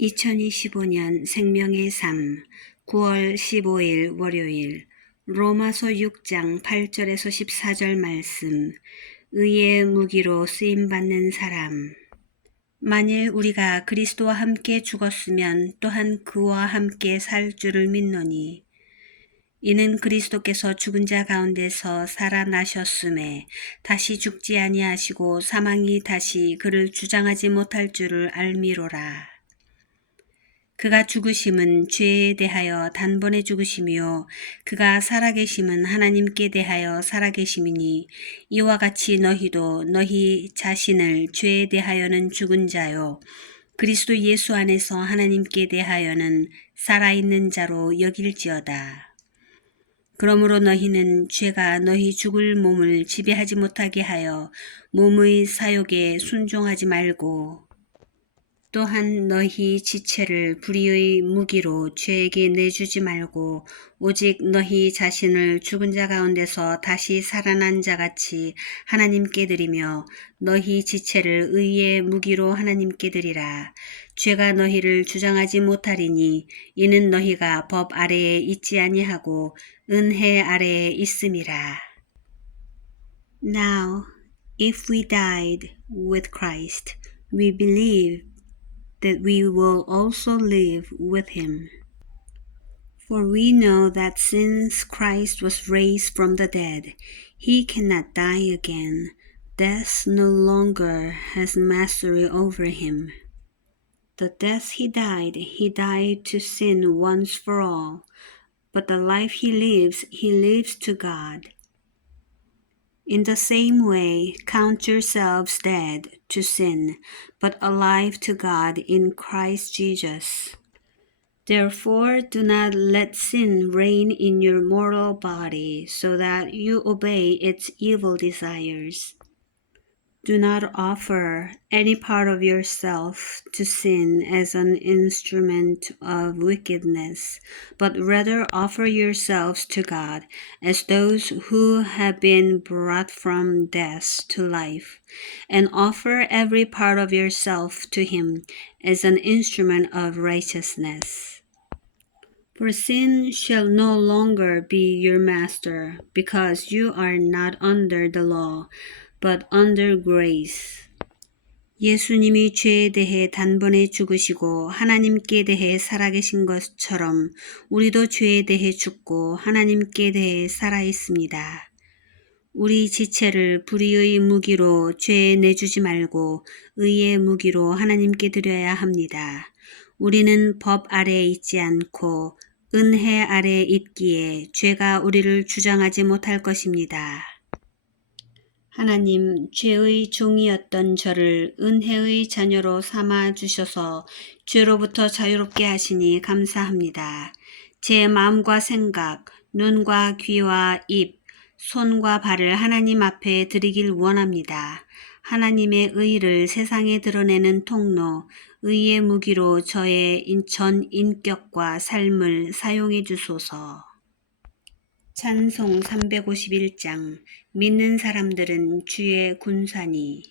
2025년 생명의 삶 9월 15일 월요일 로마서 6장 8절에서 14절 말씀 의의 무기로 쓰임 받는 사람 만일 우리가 그리스도와 함께 죽었으면 또한 그와 함께 살 줄을 믿노니 이는 그리스도께서 죽은 자 가운데서 살아나셨음에 다시 죽지 아니하시고 사망이 다시 그를 주장하지 못할 줄을 알미로라. 그가 죽으심은 죄에 대하여 단번에 죽으심이요 그가 살아계심은 하나님께 대하여 살아계심이니 이와 같이 너희도 너희 자신을 죄에 대하여는 죽은 자요 그리스도 예수 안에서 하나님께 대하여는 살아있는 자로 여길지어다. 그러므로 너희는 죄가 너희 죽을 몸을 지배하지 못하게 하여 몸의 사욕에 순종하지 말고 또한 너희 지체를 불의의 무기로 죄에게 내주지 말고 오직 너희 자신을 죽은 자 가운데서 다시 살아난 자 같이 하나님께 드리며 너희 지체를 의의 무기로 하나님께 드리라. 죄가 너희를 주장하지 못하리니 이는 너희가 법 아래에 있지 아니하고 은혜 아래에 있음이라. Now, if we died with Christ, we believe that we will also live with him. For we know that since Christ was raised from the dead, he cannot die again. Death no longer has mastery over him. The death he died, he died to sin once for all, but the life he lives, he lives to God. In the same way, count yourselves dead to sin, but alive to God in Christ Jesus. Therefore, do not let sin reign in your mortal body, so that you obey its evil desires. Do not offer any part of yourself to sin as an instrument of wickedness, but rather offer yourselves to God as those who have been brought from death to life, and offer every part of yourself to Him as an instrument of righteousness. For sin shall no longer be your master, because you are not under the law, but under grace. 예수님이 죄에 대해 단번에 죽으시고 하나님께 대해 살아계신 것처럼 우리도 죄에 대해 죽고 하나님께 대해 살아 있습니다. 우리 지체를 불의의 무기로 죄에 내주지 말고 의의 무기로 하나님께 드려야 합니다. 우리는 법 아래에 있지 않고 은혜 아래에 있기에 죄가 우리를 주장하지 못할 것입니다. 하나님, 죄의 종이었던 저를 은혜의 자녀로 삼아 주셔서 죄로부터 자유롭게 하시니 감사합니다. 제 마음과 생각, 눈과 귀와 입, 손과 발을 하나님 앞에 드리길 원합니다. 하나님의 의를 세상에 드러내는 통로, 의의 무기로 저의 전 인격과 삶을 사용해 주소서. 찬송 351장 믿는 사람들은 주의 군사니